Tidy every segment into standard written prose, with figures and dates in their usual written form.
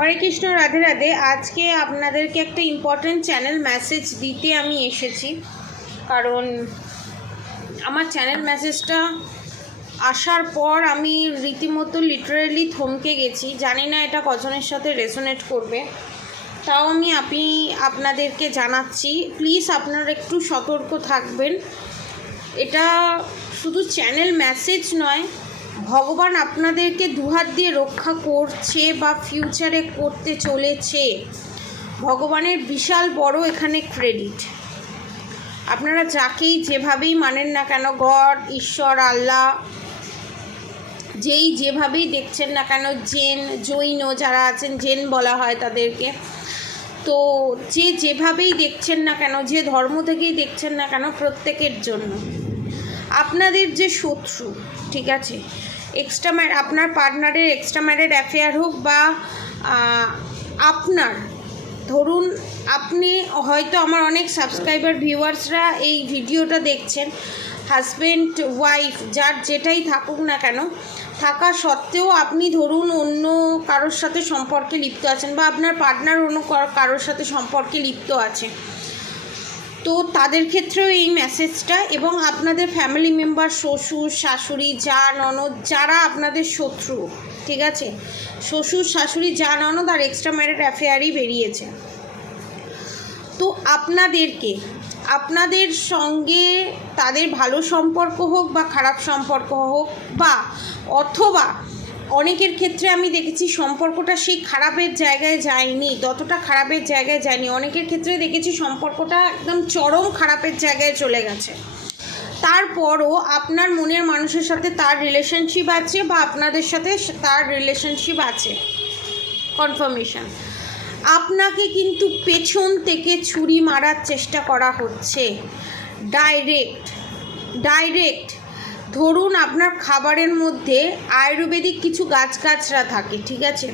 হরে কৃষ্ণ, রাধে রাধে। আজকে আপনাদেরকে একটা ইম্পর্ট্যান্ট চ্যানেল মেসেজ দিতে আমি এসেছি, কারণ আমার চ্যানেল মেসেজটা আসার পর আমি রীতিমতো লিটারেলি থমকে গেছি। জানি না এটা কজনের সাথে রেজোনেট করবে, তাও আমি আপনাদেরকে জানাচ্ছি। প্লিজ আপনারা একটু সতর্ক থাকবেন। এটা শুধু চ্যানেল মেসেজ নয়, ভগবান আপনাদেরকে দুহাত দিয়ে রক্ষা করছে বা ফিউচারে করতে চলেছে। ভগবানের বিশাল বড় এখানে ক্রেডিট। আপনারা যাকেই যেভাবেই মানেন না কেন, গড, ঈশ্বর, আল্লাহ, যেভাবেই দেখছেন না কেন, জৈন যারা আছেন, জেন বলা হয় তাদেরকে, তো যেভাবেই দেখছেন না কেন, যে ধর্ম থেকেই দেখছেন না কেন, প্রত্যেকের জন্য আপনাদের যে শত্রু, ঠিক আছে, আপনার পার্টনারের এক্সট্রা ম্যারিড অ্যাফেয়ার হোক বা আপনার, ধরুন আপনি হয়তো, আমার অনেক সাবস্ক্রাইবার ভিউয়ার্সরা এই ভিডিওটা দেখছেন, হাজব্যান্ড ওয়াইফ যার যেটাই থাকুক না কেন, থাকা সত্ত্বেও আপনি ধরুন অন্য কারোর সাথে সম্পর্কে লিপ্ত আছেন বা আপনার পার্টনার অন্য কারোর সাথে সম্পর্কে লিপ্ত আছে, তো তাদের ক্ষেত্রেও এই মেসেজটা। এবং আপনাদের ফ্যামিলি মেম্বার, শ্বশুর শাশুড়ি, যা ননদ, যারা আপনাদের শত্রু, ঠিক আছে, শ্বশুর শাশুড়ি, যা ননদ আর এক্সট্রা ম্যারিড অ্যাফেয়ারই বেরিয়েছে, তো আপনাদের সঙ্গে তাদের ভালো সম্পর্ক হোক বা খারাপ সম্পর্ক হোক, বা অথবা অনেকের ক্ষেত্রে আমি দেখেছি সম্পর্কটা সেই খারাপের জায়গায় যায়নি, ততটা খারাপের জায়গায় যায়নি, অনেকের ক্ষেত্রে দেখেছি সম্পর্কটা একদম চরম খারাপের জায়গায় চলে গেছে। তারপরও আপনার মনের মানুষের সাথে তার রিলেশনশিপ আছে বা আপনাদের সাথে তার রিলেশনশিপ আছে, কনফার্মেশন। আপনাকে কিন্তু পেছন থেকে ছুরি মারার চেষ্টা করা হচ্ছে, ডাইরেক্ট। ধরুন আপনার খাবারের মধ্যে আয়ুর্বেদিক কিছু গাছগাছরা থাকে, ঠিক আছে,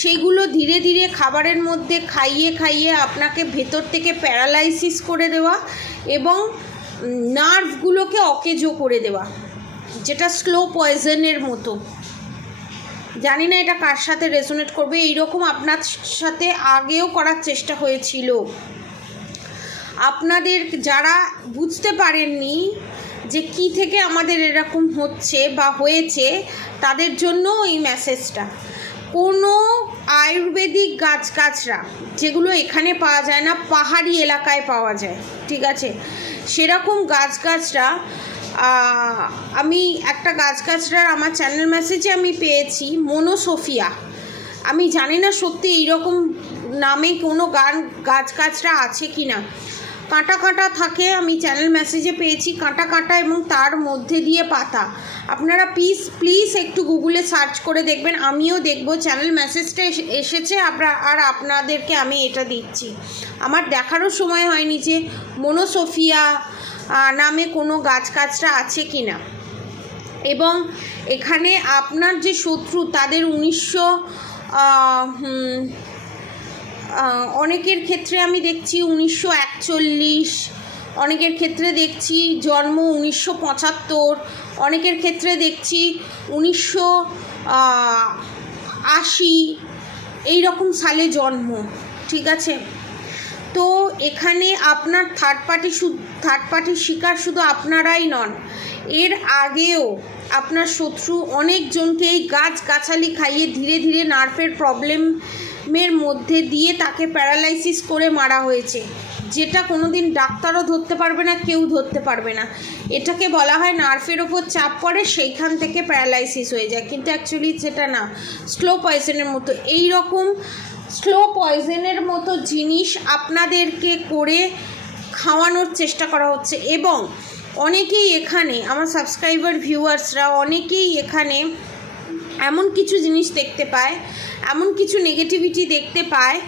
সেগুলো ধীরে ধীরে খাবারের মধ্যে খাইয়ে আপনাকে ভেতর থেকে প্যারালাইসিস করে দেওয়া এবং নার্ভগুলোকে অকেজো করে দেওয়া, যেটা স্লো পয়জনের মতো। জানি না এটা কার সাথে রেজোনেট করবে। এইরকম আপনার সাথে আগেও করার চেষ্টা হয়েছিল। আপনাদের যারা বুঝতে পারেননি যে কি থেকে আমাদের এরকম হচ্ছে বা হয়েছে, তাদের জন্য এই মেসেজটা। কোনো আয়ুর্বেদিক গাছগাছরা যেগুলো এখানে পাওয়া যায় না, পাহাড়ি এলাকায় পাওয়া যায়, ঠিক আছে, সেরকম গাছগাছরা, আমি একটা গাছগাছরার আমার চ্যানেল মেসেজে আমি পেয়েছি, মনোসোফিয়া। আমি জানি না সত্যি এইরকম নামে কোনো গাছগাছরা আছে কি না। কাঁটা থাকে, আমি চ্যানেল মেসেজে পেয়েছি কাঁটা এবং তার মধ্যে দিয়ে পাতা। আপনারা প্লিজ একটু গুগলে সার্চ করে দেখবেন, আমিও দেখব। চ্যানেল মেসেজটা এসেছে আর আপনাদেরকে আমি এটা দিচ্ছি। আমার দেখারও সময় হয়নি যে মনোসোফিয়া নামে কোনো গাছগাছরা আছে কি না। এবং এখানে আপনার যে শত্রু, তাদের অনেকের ক্ষেত্রে আমি দেখছি 1941, অনেকের ক্ষেত্রে দেখছি জন্ম 1975, অনেকের ক্ষেত্রে দেখছি 1980 এই রকম সালে জন্ম, ঠিক আছে। তো এখানে আপনার থার্ড পার্টির শিকার শুধু আপনারাই নন, এর আগেও আপনার শত্রু অনেকজনকে এই গাছগাছালি খাইয়ে ধীরে ধীরে নার্ভের প্রবলেমের মধ্যে দিয়ে তাকে প্যারালাইসিস করে মারা হয়েছে, যেটা কোনো দিন ডাক্তারও ধরতে পারবে না, কেউ ধরতে পারবে না। এটাকে বলা হয় নার্ভের ওপর চাপ পড়ে, সেইখান থেকে প্যারালাইসিস হয়ে যায়, কিন্তু অ্যাকচুয়ালি সেটা না, স্লো পয়জনের মতো। এই রকম স্লো পয়জনের মতো জিনিস আপনাদেরকে করে খাওয়ানোর চেষ্টা করা হচ্ছে। এবং অনেকেই এখানে, আমার সাবস্ক্রাইবার ভিউয়ার্সরা অনেকেই এখানে এমন কিছু জিনিস দেখতে পায়, এমন কিছু নেগেটিভিটি দেখতে পায়,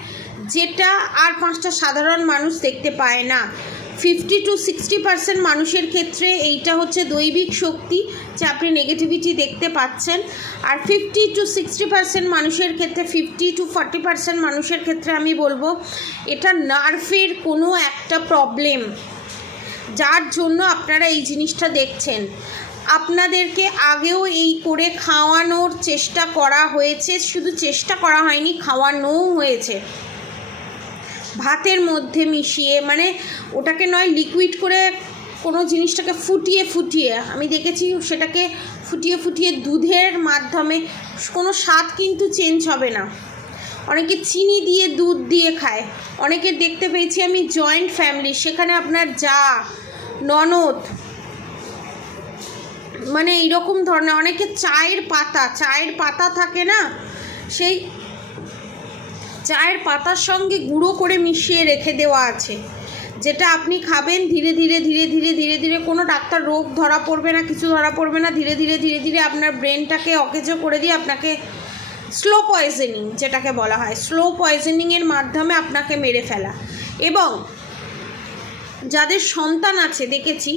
যেটা আর 5টা সাধারণ মানুষ দেখতে পায় না। 50 to 60% মানুষের ক্ষেত্রে এইটা হচ্ছে দৈবিক শক্তি, যে আপনি নেগেটিভিটি দেখতে পাচ্ছেন। আর 50 to 60% মানুষের ক্ষেত্রে, 50 to 40% মানুষের ক্ষেত্রে আমি বলবো এটা নার্ভের কোনো একটা প্রবলেম, যার জন্য আপনারা এই জিনিসটা দেখছেন। আপনাদেরকে আগেও এই করে খাওয়ানোর চেষ্টা করা হয়েছে, শুধু চেষ্টা করা হয়নি, খাওয়ানোও হয়েছে। ভাতের মধ্যে মিশিয়ে, মানে ওটাকে নয় লিকুইড করে কোনো জিনিসটাকে ফুটিয়ে আমি দেখেছি সেটাকে ফুটিয়ে দুধের মাধ্যমে, কোনো স্বাদ কিন্তু চেঞ্জ হবে না। অনেকে চিনি দিয়ে দুধ দিয়ে খায়, অনেকে দেখতে পেয়েছি আমি জয়েন্ট ফ্যামিলি, সেখানে আপনার যা, ননদ, মানে এইরকম ধরনের, অনেকে চায়ের পাতা থাকে না, সেই চায়ের পাতার সঙ্গে গুঁড়ো করে মিশিয়ে রেখে দেওয়া আছে, যেটা আপনি খাবেন ধীরে ধীরে কোনো ডাক্তার রোগ ধরা পড়বে না, কিছু ধরা পড়বে না, ধীরে ধীরে আপনার ব্রেনটাকে অকেজো করে দিয়ে আপনাকে স্লো পয়জনিং, যেটাকে বলা হয় স্লো পয়জনিংয়ের মাধ্যমে আপনাকে মেরে ফেলা। এবং যাদের সন্তান আছে দেখেছি,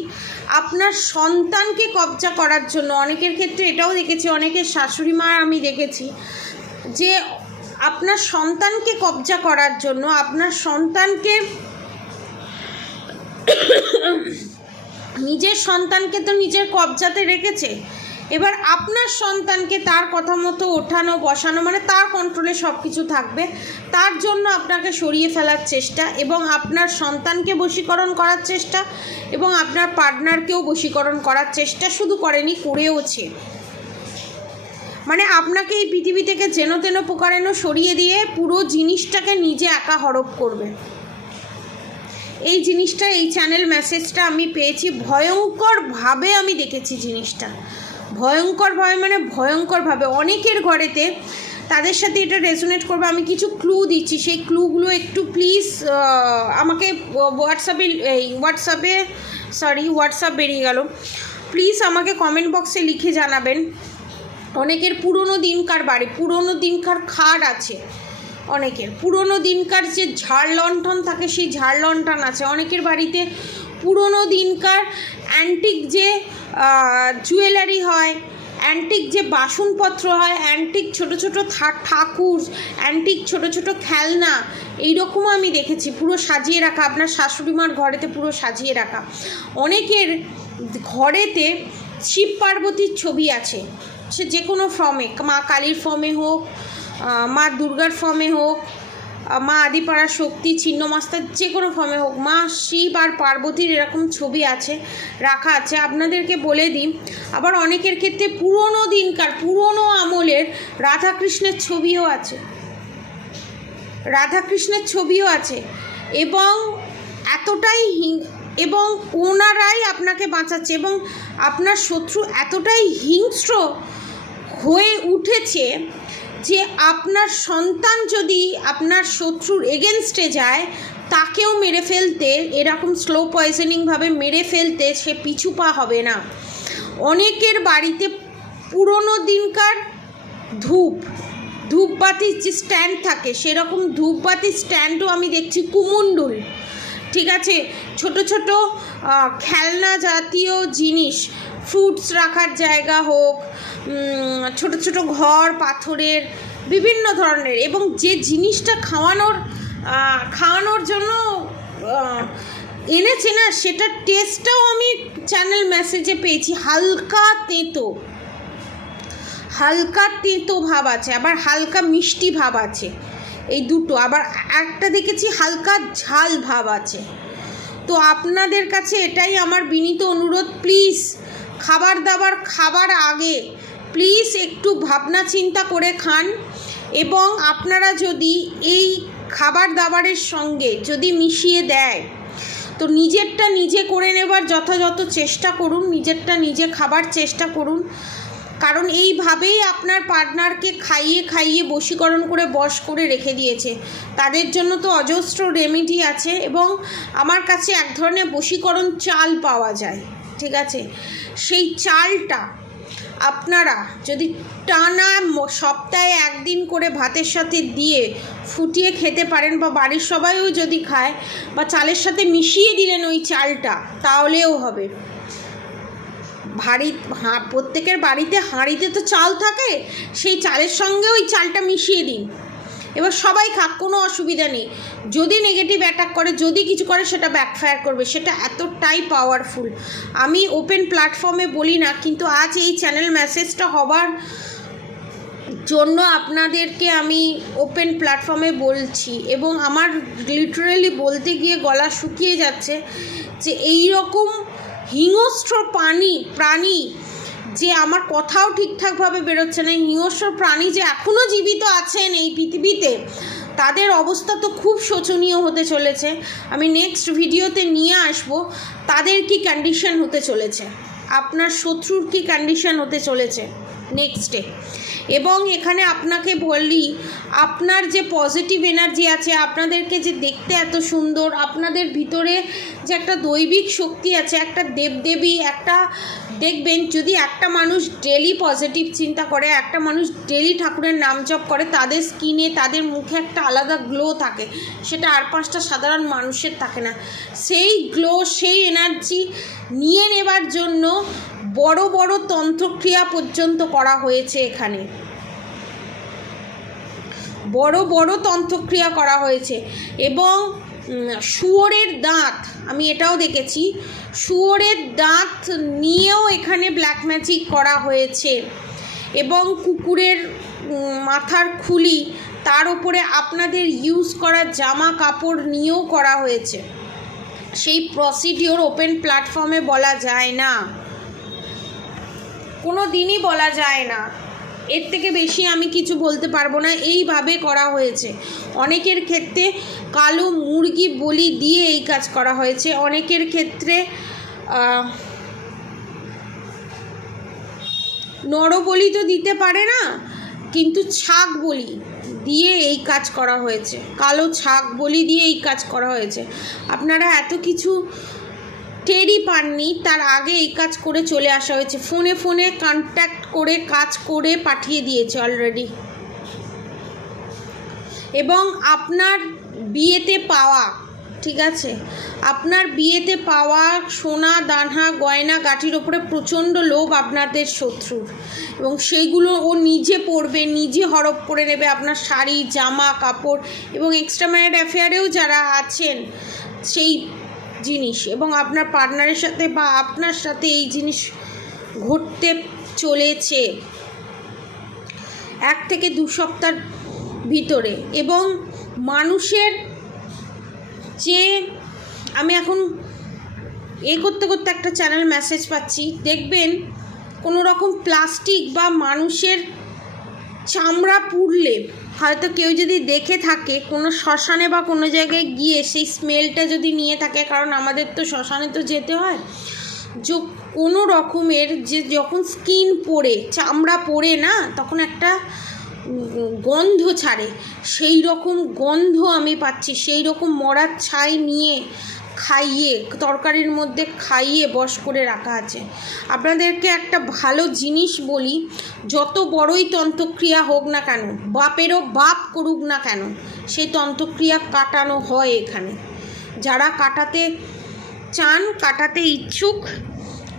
আপনার সন্তানকে কবজা করার জন্য, অনেকের ক্ষেত্রে এটাও দেখেছি, অনেকের শাশুড়ি মা আমি দেখেছি যে আপনার সন্তানকে কবজা করার জন্য, আপনার সন্তানকে, নিজের সন্তানকে তো নিজের কবজাতে রেখেছে, এবার আপনার সন্তানকে তার কথা মতো ওঠানো বসানো, মানে তার কন্ট্রোলে সব কিছু থাকবে, তার জন্য আপনাকে সরিয়ে ফেলার চেষ্টা, এবং আপনার সন্তানকে বশীকরণ করার চেষ্টা, এবং আপনার পার্টনারকেও বশীকরণ করার চেষ্টা, শুধু করেনি করেওছে। মানে আপনাকে এই পৃথিবী থেকে যেন তেন প্রকারেণ সরিয়ে দিয়ে পুরো জিনিসটাকে নিজে একা হড়প করবে। এই জিনিসটা, এই চ্যানেল মেসেজটা আমি পেয়েছি, ভয়ঙ্করভাবে আমি দেখেছি জিনিসটা, ভয়ঙ্করভাবে অনেকের ঘরেতে, তাদের সাথে এটা রেজোনেট করবে। আমি কিছু ক্লু দিচ্ছি, সেই ক্লুগুলো একটু প্লিজ আমাকে হোয়াটসঅ্যাপ বেরিয়ে গেল, প্লিজ আমাকে কমেন্ট বক্সে লিখে জানাবেন। অনেকের পুরনো দিনকার বাড়ি, পুরনো দিনকার খাট আছে, অনেকের পুরনো দিনকার যে ঝাড় লণ্ঠন থাকে সেই ঝাড় লণ্ঠন আছে, অনেকের বাড়িতে পুরনো দিনকার অ্যান্টিক যে জুয়েলারি হয়, অ্যান্টিক যে বাসনপত্র হয়, অ্যান্টিক ছোটো ঠাকুর, অ্যান্টিক ছোটো খেলনা, এইরকমও আমি দেখেছি পুরো সাজিয়ে রাখা, আপনার শাশুড়ি মার ঘরেতে পুরো সাজিয়ে রাখা। অনেকের ঘরেতে শিব পার্বতীর ছবি আছে, সে যে কোনো ফর্মে, মা কালীর ফর্মে হোক, মা দুর্গার ফর্মে হোক, মা আদিপাড়া শক্তি ছিন্নমাস্তার যে কোনো ফর্মে হোক, মা শিব আর পার্বতীর এরকম ছবি আছে, রাখা আছে। আপনাদেরকে বলে দিই, আবার অনেকের ক্ষেত্রে পুরনো দিনকার, পুরনো আমলের রাধাকৃষ্ণের ছবিও আছে, এবং এতটাই এবং ওনারাই আপনাকে বাঁচাচ্ছে, এবং আপনার শত্রু এতটাই হিংস্র হয়ে উঠেছে যে আপনার সন্তান যদি আপনার শত্রুর এগেনস্টে যায়, তাকেও মেরে ফেলতে, এরকম স্লো পয়জনিংভাবে মেরে ফেলতে সে পিছু পা হবে না। অনেকের বাড়িতে পুরনো দিনকার ধূপবাতির যে স্ট্যান্ড থাকে, সেরকম ধূপবাতির স্ট্যান্ডও আমি দেখছি, কুমণ্ডল, ঠিক আছে, ছোট খেলনা জাতীয় জিনিস, ফ্রুটস রাখার জায়গা হোক, ছোট ঘর পাথরের বিভিন্ন ধরনের, এবং যে জিনিসটা খাওয়ানোর জন্য এনেছে না, সেটার টেস্টটাও আমি চ্যানেল মেসেজে পেয়েছি, হালকা তেঁতো ভাব আছে, আবার হালকা মিষ্টি ভাব আছে, এই দুটো, আবার একটা দেখেছি হালকা ঝাল ভাব আছে। তো আপনাদের কাছে এটাই আমার বিনীত অনুরোধ, প্লিজ খাবার আগে প্লিজ একটু ভাবনা চিন্তা করে খান, এবং আপনারা যদি এই খাবার দাবারের সঙ্গে যদি মিশিয়ে দেয়, তো নিজেরটা নিজে করে নেবার যথাযথ চেষ্টা করুন, নিজেরটা নিজে খাবার চেষ্টা করুন, কারণ এইভাবেই আপনার পার্টনারকে খাইয়ে বশীকরণ করে বশ করে রেখে দিয়েছে। তাদের জন্য তো অজস্র রেমেডি আছে, এবং আমার কাছে এক ধরনের বশীকরণ চাল পাওয়া যায়, ঠিক আছে, সেই চালটা আপনারা যদি টানা সপ্তাহে একদিন করে ভাতের সাথে দিয়ে ফুটিয়ে খেতে পারেন, বা বাড়ির সবাইও যদি খায়, বা চালের সাথে মিশিয়ে দিলেন ওই চালটা, তাহলেও হবে। প্রত্যেকের বাড়িতে হাঁড়িতে তো চাল থাকে, সেই চালের সঙ্গে ওই চালটা মিশিয়ে দিন, এবার সবাই খাক, কোনো অসুবিধা নেই। যদি নেগেটিভ অ্যাটাক করে, যদি কিছু করে, সেটা ব্যাকফায়ার করবে, সেটা এতটাই পাওয়ারফুল। আমি ওপেন প্ল্যাটফর্মে বলি না, কিন্তু আজ এই চ্যানেল মেসেজটা হবার জন্য আপনাদেরকে আমি ওপেন প্ল্যাটফর্মে বলছি, এবং আমার লিটারেলি বলতে গিয়ে গলা শুকিয়ে যাচ্ছে যে এই রকম হিংস্র প্রাণী যে, আমার কথাও ঠিকঠাকভাবে বেরোচ্ছে না, হিংস্র প্রাণী যে এখনও জীবিত আছেন এই পৃথিবীতে, তাদের অবস্থা তো খুব শোচনীয় হতে চলেছে। আমি নেক্সট ভিডিওতে নিয়ে আসব তাদের কি কন্ডিশন হতে চলেছে, আপনার শত্রুর কি কন্ডিশন হতে চলেছে নেক্সটে। এবং এখানে আপনাকে বলি, আপনার যে পজিটিভ এনার্জি আছে, আপনাদেরকে যে দেখতে এত সুন্দর, আপনাদের ভিতরে যে একটা দৈবিক শক্তি আছে, একটা দেবদেবী, একটা দেখবেন যদি একটা মানুষ ডেলি পজিটিভ চিন্তা করে, একটা মানুষ ডেলি ঠাকুরের নাম জপ করে, তাদের স্কিনে, তাদের মুখে একটা আলাদা গ্লো থাকে, সেটা আর 5টা সাধারণ মানুষের থাকে না। সেই গ্লো, সেই এনার্জি নিয়ে নেবার জন্য বড় বড় তন্ত্রক্রিয়া পর্যন্ত করা হয়েছে এখানে, বড় বড় তন্ত্রক্রিয়া করা হয়েছে। এবং শুয়োরের দাঁত, আমি এটাও দেখেছি, শুয়োরের দাঁত নিয়েও এখানে ব্ল্যাক ম্যাজিক করা হয়েছে। এবং কুকুরের মাথার খুলি, তার উপরে আপনাদের ইউজ করা জামা কাপড় নিয়েও করা হয়েছে। সেই প্রসিডিওর ওপেন প্ল্যাটফর্মে বলা যায় না, কোনো দিনই বলা যায় না, এর থেকে বেশি আমি কিছু বলতে পারবো না। এইভাবে করা হয়েছে। অনেকের ক্ষেত্রে কালো মুরগি বলি দিয়ে এই কাজ করা হয়েছে, অনেকের ক্ষেত্রে নরবলি তো দিতে পারে না, কিন্তু ছাগ বলি দিয়ে এই কাজ করা হয়েছে, কালো ছাগ বলি দিয়ে এই কাজ করা হয়েছে। আপনারা এত কিছু টেরই পাননি, তার আগে এই কাজ করে চলে আসা হয়েছে, ফোনে ফোনে কন্ট্যাক্ট করে কাজ করে পাঠিয়ে দিয়েছে অলরেডি। এবং আপনার বিয়েতে পাওয়া, ঠিক আছে, আপনার বিয়েতে পাওয়া সোনা দানা গয়না গাঠির ওপরে প্রচণ্ড লোভ আপনাদের শত্রুর, এবং সেইগুলো ও নিজে পরবে, নিজে হরপ করে নেবে আপনার শাড়ি, জামা কাপড়, এবং এক্সট্রা ম্যারিড অ্যাফেয়ারেও যারা আছেন সেই জিনিস, এবং আপনার পার্টনারের সাথে বা আপনার সাথে এই জিনিস ঘটতে চলেছে 1 থেকে 2 সপ্তাহের ভিতরে। এবং মানুষের যে, আমি এখন করতে করতে একটা চ্যানেল মেসেজ পাচ্ছি, দেখবেন কোনো রকম প্লাস্টিক বা মানুষের চামড়া পুড়লে, হয়তো কেউ যদি দেখে থাকে কোনো শ্মশানে বা কোনো জায়গায় গিয়ে সেই স্মেলটা যদি নিয়ে থাকে, কারণ আমাদের তো শ্মশানে তো যেতে হয়, যে কোনো রকমের যে যখন স্কিন পোড়ে, চামড়া পোড়ে না, তখন একটা গন্ধ ছাড়ে, সেই রকম গন্ধ আমি পাচ্ছি। সেই রকম মরার ছাই নিয়ে খাইয়ে, তরকারির মধ্যে খাইয়ে বশ করে রাখা আছে। আপনাদেরকে একটা ভালো জিনিস বলি, যত বড়ই তন্ত্রক্রিয়া হোক না কেন, বাপেরও বাপ করুক না কেন, সেই তন্ত্রক্রিয়া কাটানো হয় এখানে। যারা কাটাতে চান, কাটাতে ইচ্ছুক,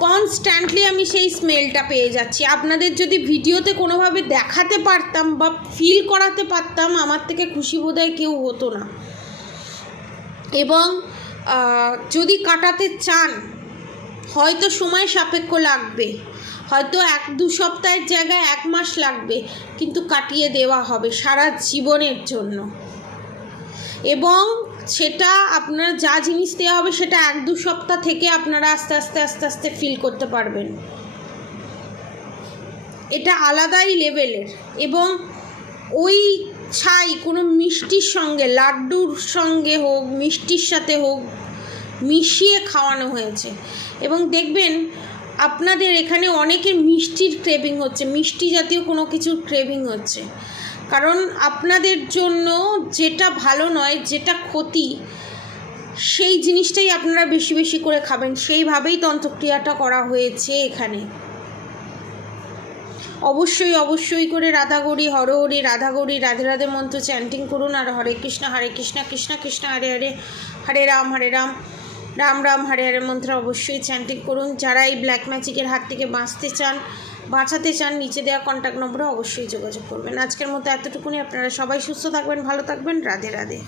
কনস্ট্যান্টলি আমি সেই স্মেলটা পেয়ে যাচ্ছি। আপনাদের যদি ভিডিওতে কোনোভাবে দেখাতে পারতাম বা ফিল করাতে পারতাম, আমার থেকে খুশি বোধহয় কেউ হতো না। এবং যদি কাটাতে চান, হয়তো সময় সাপেক্ষ লাগবে, হয়তো 1-2 সপ্তাহের জায়গায় 1 মাস লাগবে, কিন্তু কাটিয়ে দেওয়া হবে সারা জীবনের জন্য। এবং সেটা আপনার যা জিনিস দেওয়া হবে, সেটা 1-2 সপ্তাহ থেকে আপনারা আস্তে আস্তে আস্তে আস্তে ফিল করতে পারবেন। এটা আলাদাই লেভেলের। এবং ওই ছাই কোনো মিষ্টির সঙ্গে, লাড্ডুর সঙ্গে হোক, মিষ্টির সাথে হোক, মিশিয়ে খাওয়ানো হয়েছে। এবং দেখবেন আপনাদের এখানে অনেকের মিষ্টির ক্রেভিং হচ্ছে, মিষ্টি জাতীয় কোনো কিছুর ক্রেভিং হচ্ছে, কারণ আপনাদের জন্য যেটা ভালো নয়, যেটা ক্ষতি, সেই জিনিসটাই আপনারা বেশি বেশি করে খাবেন। সেইভাবেই তন্ত্রক্রিয়াটা করা হয়েছে এখানে। অবশ্যই অবশ্যই করে রাধাগৌরী হরহরি, রাধাগৌরী রাধে রাধে মন্ত্র চ্যান্টিং করুন, আর হরে কৃষ্ণ কৃষ্ণ কৃষ্ণ হরে হরে, হরে রাম রাম রাম হরে হরে মন্ত্র অবশ্যই চ্যান্টিং করুন। যারা এই ব্ল্যাক ম্যাজিকের হাত থেকে বাঁচতে চান, বাঁচাতে চান নিচে দেওয়া কন্ট্যাক্ট নম্বরে অবশ্যই যোগাযোগ করবেন। আজকের মতো এতটুকুনি। আপনারা সবাই সুস্থ থাকবেন, ভালো থাকবেন। রাধে রাধে।